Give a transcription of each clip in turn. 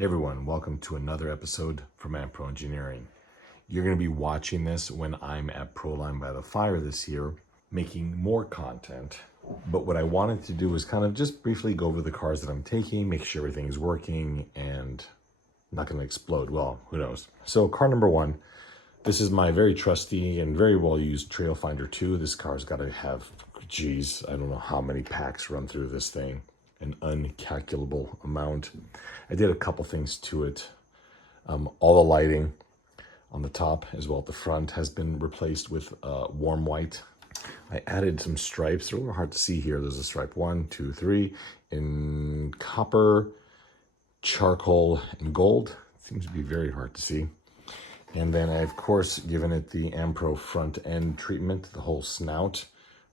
Hey everyone, welcome to another episode from Pro Engineering. You're going to be watching this when I'm at Proline by the fire this year, making more content. But what I wanted to do was kind of just briefly go over the cars that I'm taking, make sure everything is working and not going to explode. Well, who knows? So car number one, this is my very trusty and very well used Trailfinder 2. This car's got to have, geez, I don't know how many packs run through this thing. An uncalculable amount. I did a couple things to it. All the lighting on the top as well at the front has been replaced with warm white. I added some stripes. They're a little hard to see here. There's a stripe 1, 2, 3 in copper, charcoal, and gold. It seems to be very hard to see. And then I, of course, given it the Pro front end treatment, the whole snout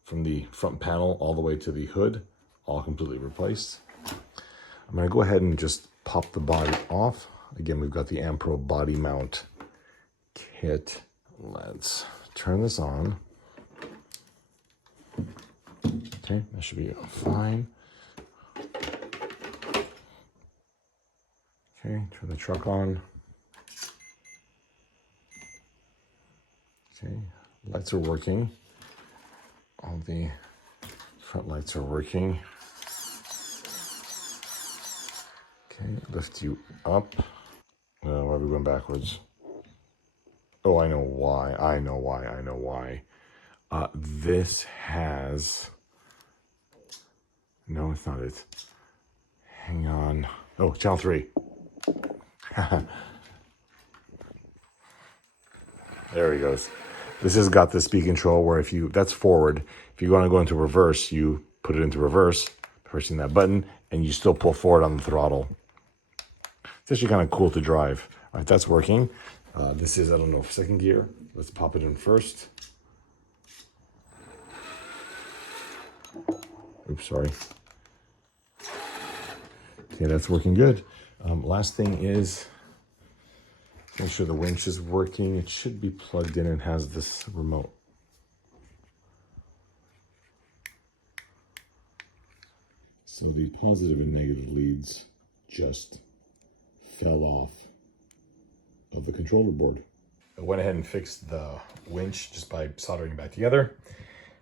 from the front panel all the way to the hood. All completely replaced. I'm going to go ahead and just pop the body off. Again, we've got the Pro body mount kit. Let's turn this on. Okay, that should be fine. Okay, turn the truck on. Okay, lights are working. All the front lights are working. Okay, lift you up. Why are we going backwards? Oh, I know why. I know why. This has... No, it's not it. Hang on. Oh, channel 3. There he goes. This has got the speed control where if you... That's forward. If you want to go into reverse, you put it into reverse, pressing that button, and you still pull forward on the throttle. It's actually kind of cool to drive. All right, that's working. This is, I don't know, second gear. Let's pop it in first. Oops, sorry. Okay, that's working good. Last thing is, make sure the winch is working. It should be plugged in and has this remote. So the positive and negative leads just fell off of the controller board. I went ahead and fixed the winch just by soldering it back together.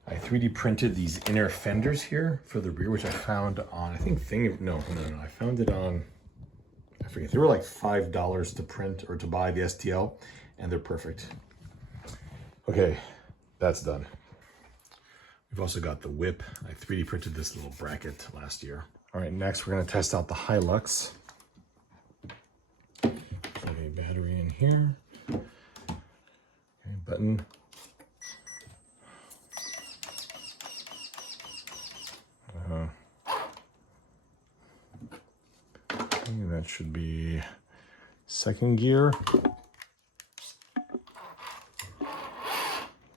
I 3D printed these inner fenders here for the rear, which I found on, I think no, I found it on, I forget, they were like $5 to print or to buy the STL, and they're perfect. Okay, that's done. We've also got the whip. I 3D printed this little bracket last year. All right, next we're gonna test out the Hilux. Put a battery in here. Okay, button. Okay, that should be second gear.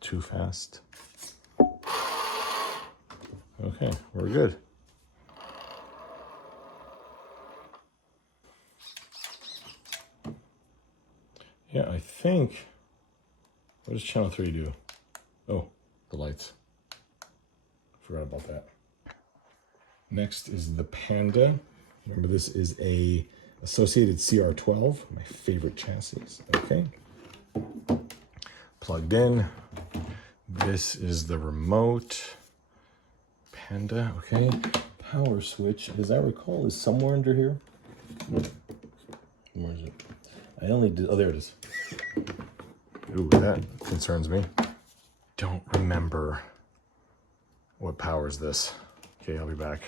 Too fast. Okay, we're good. Yeah, I think, what does channel 3 do? Oh, the lights. Forgot about that. Next is the Panda. Remember, this is a Associated CR12, my favorite chassis. Okay. Plugged in. This is the remote. Panda, okay. Power switch, as I recall, is somewhere under here. Where is it? I only did, oh, there it is. Ooh, that concerns me. Don't remember what powers this. Okay, I'll be back.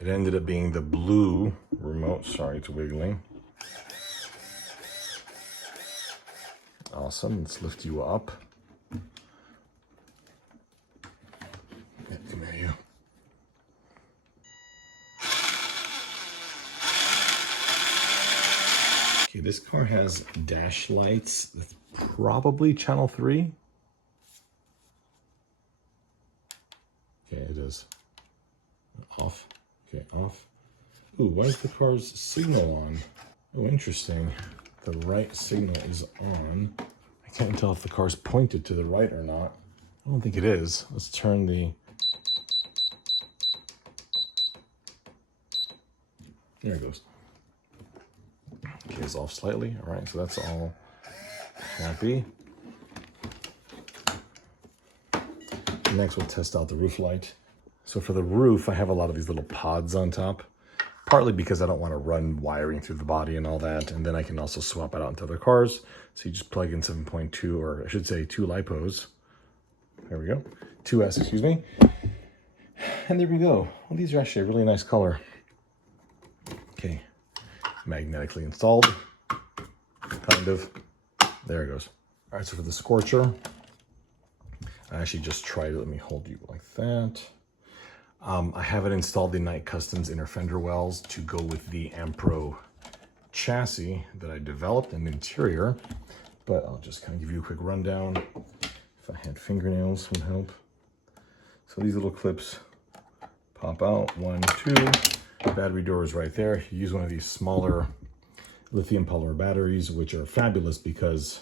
It ended up being the blue remote. Sorry, it's wiggling. Awesome, let's lift you up. Yeah, come here, you. Okay, this car has dash lights. That's probably channel 3. Okay, it is. Off. Okay, off. Ooh, why is the car's signal on? Oh, interesting. The right signal is on. I can't tell if the car's pointed to the right or not. I don't think it is. Let's turn the... There it goes. is off slightly. All right, so that's all happy. Next, we'll test out the roof light. So for the roof, I have a lot of these little pods on top, partly because I don't want to run wiring through the body and all that. And then I can also swap it out into other cars. So you just plug in 7.2, or I should say 2 LiPos. There we go. 2S, excuse me. And there we go. Well, these are actually a really nice color. Okay. Magnetically installed. Kind of. There it goes. All right, so for the Scorcher, I actually just tried it. Let me hold you like that. I haven't installed the Night Customs inner fender wells to go with the Ampro chassis that I developed and interior, but I'll just kind of give you a quick rundown. If I had fingernails would help. So these little clips pop out, 1, 2, battery door is right there. You use one of these smaller lithium polymer batteries, which are fabulous because,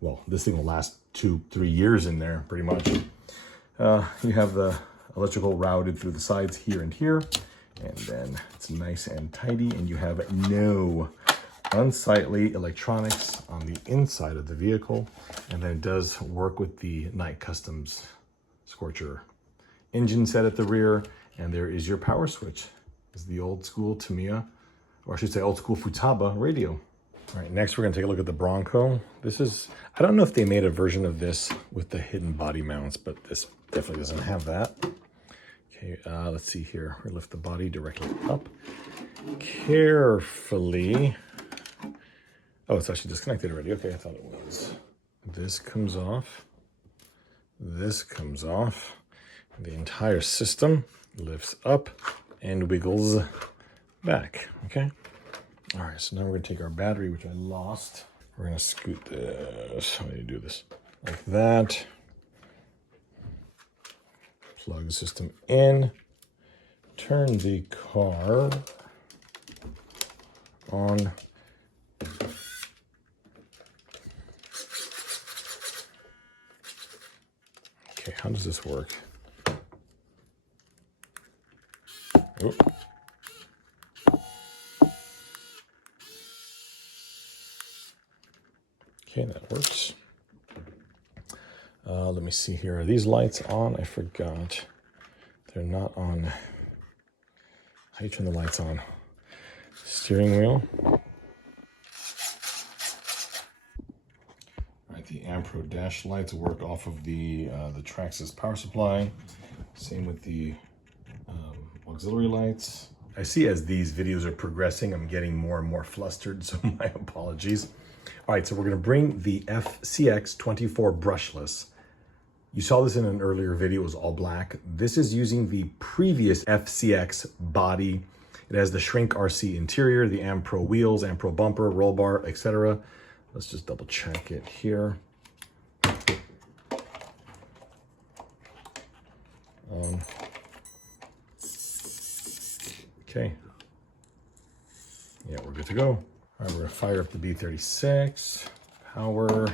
well, this thing will last 2-3 years in there, pretty much. You have the electrical routed through the sides here and here, and then it's nice and tidy, and you have no unsightly electronics on the inside of the vehicle. And then it does work with the Night Customs Scorcher engine set at the rear, and there is your power switch. It's the old school Tamiya, or I should say old school Futaba radio. All right, next we're gonna take a look at the Bronco. This is, I don't know if they made a version of this with the hidden body mounts, but this definitely doesn't have that. Okay, let's see here. We lift the body directly up carefully. Oh, it's actually disconnected already. Okay, I thought it was. This comes off. This comes off. The entire system lifts up and wiggles back, okay? All right, so now we're gonna take our battery, which I lost. We're gonna scoot this. How do you do this? Like that. Plug the system in. Turn the car on. Okay, how does this work? Oh. Okay, that works. Let me see here. Are these lights on? I forgot. They're not on. How do you turn the lights on? Steering wheel. All right, the Ampro dash lights work off of the Traxxas power supply. Same with the auxiliary lights. I see as these videos are progressing, I'm getting more and more flustered, so my apologies. All right, so we're gonna bring the FCX24 brushless. You saw this in an earlier video, it was all black. This is using the previous FCX body. It has the Shrink RC interior, the Ampro wheels, Ampro bumper, roll bar, etc. Let's just double check it here. Okay. Yeah, we're good to go. All right, we're gonna fire up the B36. Power.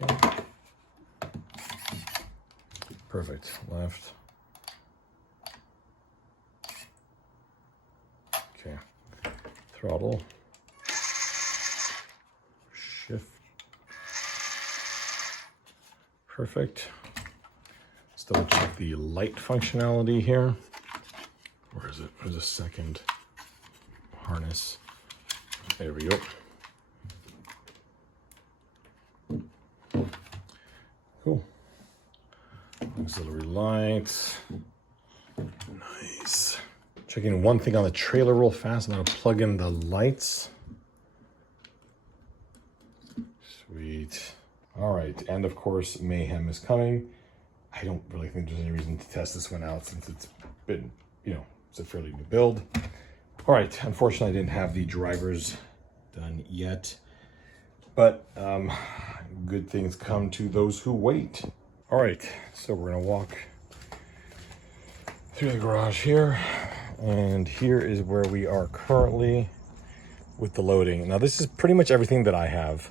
Okay. Perfect. Left. Okay. Throttle. Shift. Perfect. Let's double check the light functionality here. Where is it? Where's the second harness? There we go. Cool. Auxiliary lights. Nice. Checking one thing on the trailer real fast. I'm gonna plug in the lights. Sweet. All right, and of course, mayhem is coming. I don't really think there's any reason to test this one out since it's been, you know, it's a fairly new build. All right, unfortunately, I didn't have the drivers done yet, but good things come to those who wait. All right, so we're gonna walk through the garage here, and here is where we are currently with the loading. Now, this is pretty much everything that I have.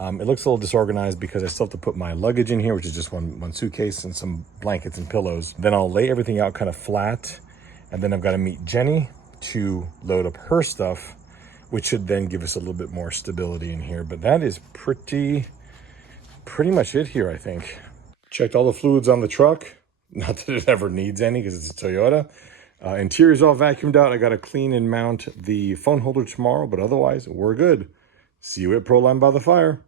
It looks a little disorganized because I still have to put my luggage in here, which is just one suitcase and some blankets and pillows. Then I'll lay everything out kind of flat, and then I've got to meet Jenny to load up her stuff. which should then give us a little bit more stability in here. But that is pretty much it here, I think. Checked all the fluids on the truck. Not that it ever needs any because it's a Toyota. Interior's all vacuumed out. I got to clean and mount the phone holder tomorrow, but otherwise we're good. See you at Proline by the Fire.